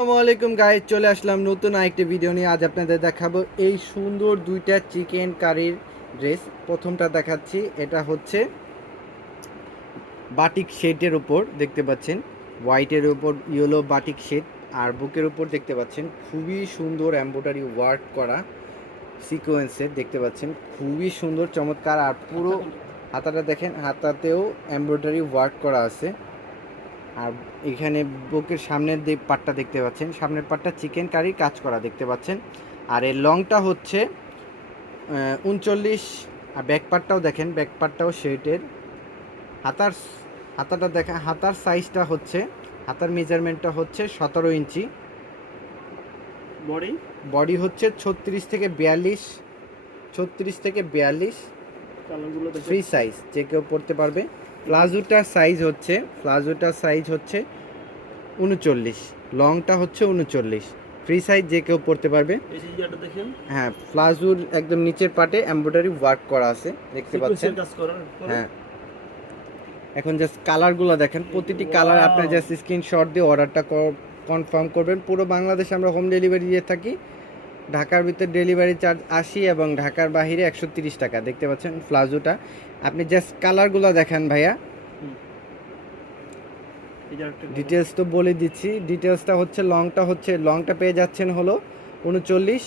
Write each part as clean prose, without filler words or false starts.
আসসালামু আলাইকুম গাইস, চলে আসলাম নতুন আরেকটি ভিডিও নিয়ে। আজ আপনাদের দেখাবো এই সুন্দর দুইটা চিকেন কারির ড্রেস। প্রথমটা দেখাচ্ছি, এটা হচ্ছে বাটিক শেডের উপর দেখতে পাচ্ছেন, হোয়াইটের উপর ইয়েলো বাটিক শেড, আর বুকের উপর দেখতে পাচ্ছেন খুবই সুন্দর এমব্রয়ডারি ওয়ার্ক করা সিকোয়েন্সের দেখতে পাচ্ছেন, খুবই সুন্দর চমৎকার। আর পুরো হাতাটা দেখেন, হাতাতেও এমব্রয়ডারি ওয়ার্ক করা আছে। আর এখানে বুকের সামনের যে পাটটা দেখতে পাচ্ছেন, সামনের পাটটা চিকেন কারি কাজ করা দেখতে পাচ্ছেন। আর এর লংটা হচ্ছে 39। আর ব্যাক পার্টটাও দেখেন, ব্যাক পার্টটাও শেটের। হাতার হাতাটা দেখেন, হাতার সাইজটা হচ্ছে, হাতার মেজারমেন্টটা হচ্ছে 17 ইঞ্চি। বডি বডি হচ্ছে 36 থেকে 42 কালারগুলো দেখে ফ্রি সাইজ, যে কেউ পড়তে পারবে। প্লাজোটার সাইজ হচ্ছে 39, লংটা হচ্ছে 39, ফ্রি সাইজ, যে কেউ পড়তে পারবে। এই যে এটা দেখেন হ্যাঁ, প্লাজোর একদম নিচের পাটে এমব্রয়ডারি ওয়ার্ক করা আছে দেখতে পাচ্ছেন। সিকোয়েন্সের কাজ করার পরে হ্যাঁ, এখন জাস্ট কালারগুলো দেখেন, প্রতিটি কালার আপনার ওয়াও জাস্ট স্ক্রিনশট দিয়ে অর্ডারটা কনফার্ম করবেন। পুরো বাংলাদেশে আমরা হোম ডেলিভারি দিয়ে থাকি। ঢাকার ভিতর ডেলিভারি চার্জ 80 এবং ঢাকার বাইরে 130 টাকা। দেখতে পাচ্ছেন প্লাজোটা, আপনি জাস্ট কালারগুলো দেখেন ভাইয়া। হুম, এই যে একটা ডিটেলস তো বলে দিচ্ছি, ডিটেলসটা হচ্ছে লংটা পেয়ে যাচ্ছেন হলো 39,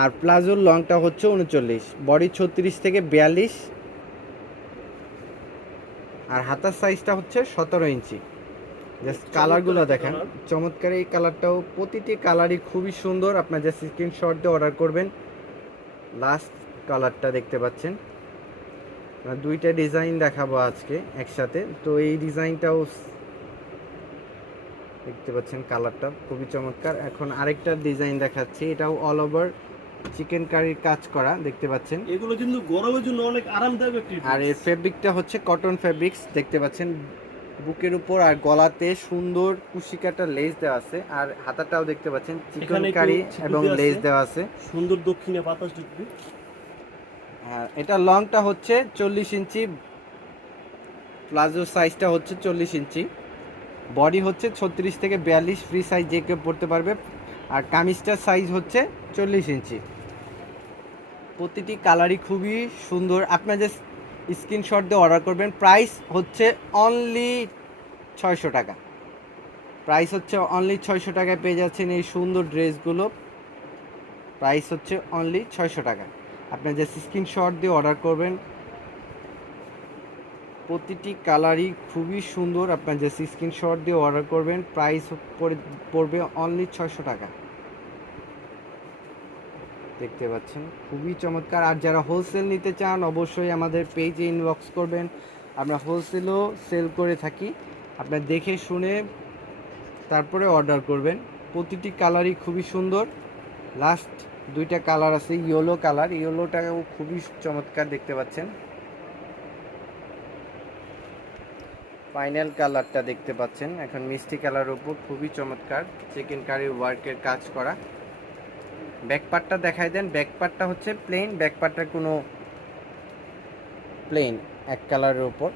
আর প্লাজোর লংটা হচ্ছে 39, বডি 36 থেকে 42, আর হাতার সাইজটা হচ্ছে 17 ইঞ্চি। জাস্ট কালারগুলো দেখেন, চমৎকার এই কালারটাও, প্রতিটি কালারই খুবই সুন্দর। আপনার জাস্ট স্ক্রিনশট দিয়ে অর্ডার করবেন। লাস্ট কালারটা দেখতে পাচ্ছেন, দুইটা ডিজাইন দেখাবো আজকে একসাথে, তো এই ডিজাইনটাও দেখতে পাচ্ছেন, কালারটা খুবই চমৎকার। এখন আরেকটা ডিজাইন দেখাচ্ছি, এটাও অল ওভার চিকেন কারির কাজ করা দেখতে পাচ্ছেন। এগুলো কিন্তু গরমের জন্য অনেক আরামদায়ক একটি আর এর ফেব্রিকটা হচ্ছে কটন ফেব্রিক্স দেখতে পাচ্ছেন। বুকের উপর আর গলাতে সুন্দর কুশিকাটা লেস দেওয়া আছে, আর হাতাটাও দেখতে পাচ্ছেন চিকেন কারি এবং লেস দেওয়া আছে। সুন্দর দক্ষিণে বাতাস ঢুকবে। আর এটা লংটা হচ্ছে 40 ইঞ্চি, প্লাজো সাইজটা হচ্ছে 40 ইঞ্চি, বডি হচ্ছে 36 থেকে 42, ফ্রি সাইজ, যে কেউ পড়তে পারবে। আর কামিজটার সাইজ হচ্ছে 40 ইঞ্চি। প্রতিটি কালারই খুবই সুন্দর। আপনার যে স্ক্রিনশট দিয়ে অর্ডার করবেন, প্রাইস হচ্ছে অনলি 600 টাকা। প্রাইস হচ্ছে অনলি 600 টাকায় পেয়ে যাচ্ছেন এই সুন্দর ড্রেসগুলো। প্রাইস হচ্ছে অনলি 600 টাকা। আপনার যে স্ক্রিনশট দিয়ে অর্ডার করবেন, প্রতিটি কালারই খুবই সুন্দর। আপনার যে স্ক্রিনশট দিয়ে অর্ডার করবেন, প্রাইস পড়বে অনলি 600 টাকা। দেখতে পাচ্ছেন খুবই চমৎকার। আর যারা হোলসেল নিতে চান, অবশ্যই আমাদের পেজে ইনবক্স করবেন, আমরা হোলসেলও সেল করে থাকি। আপনার দেখে শুনে তারপরে অর্ডার করবেন। প্রতিটি কালারই খুবই সুন্দর। লাস্ট দুইটা কালার আছে, ইয়েলো কালার, ইয়েলোটাও খুবই চমৎকার দেখতে পাচ্ছেন। ফাইনাল কালারটা দেখতে পাচ্ছেন, এখন মিষ্টি কালারের উপর খুবই চমৎকার চিকেন কারি ওয়ার্কের কাজ করা। ব্যাক পার্টটা দেখাই দেন। ব্যাক পার্টটা হচ্ছে প্লেন, ব্যাক পার্টটা কোনো প্লেন এক কালারের উপর।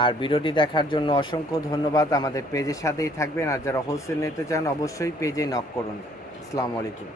আর ভিডিওটি দেখার জন্য অসংখ্য ধন্যবাদ। আমাদের পেজের সাথেই থাকবেন, আর যারা হোলসেল নিতে চান অবশ্যই পেজে নক করুন। আসসালামু আলাইকুম।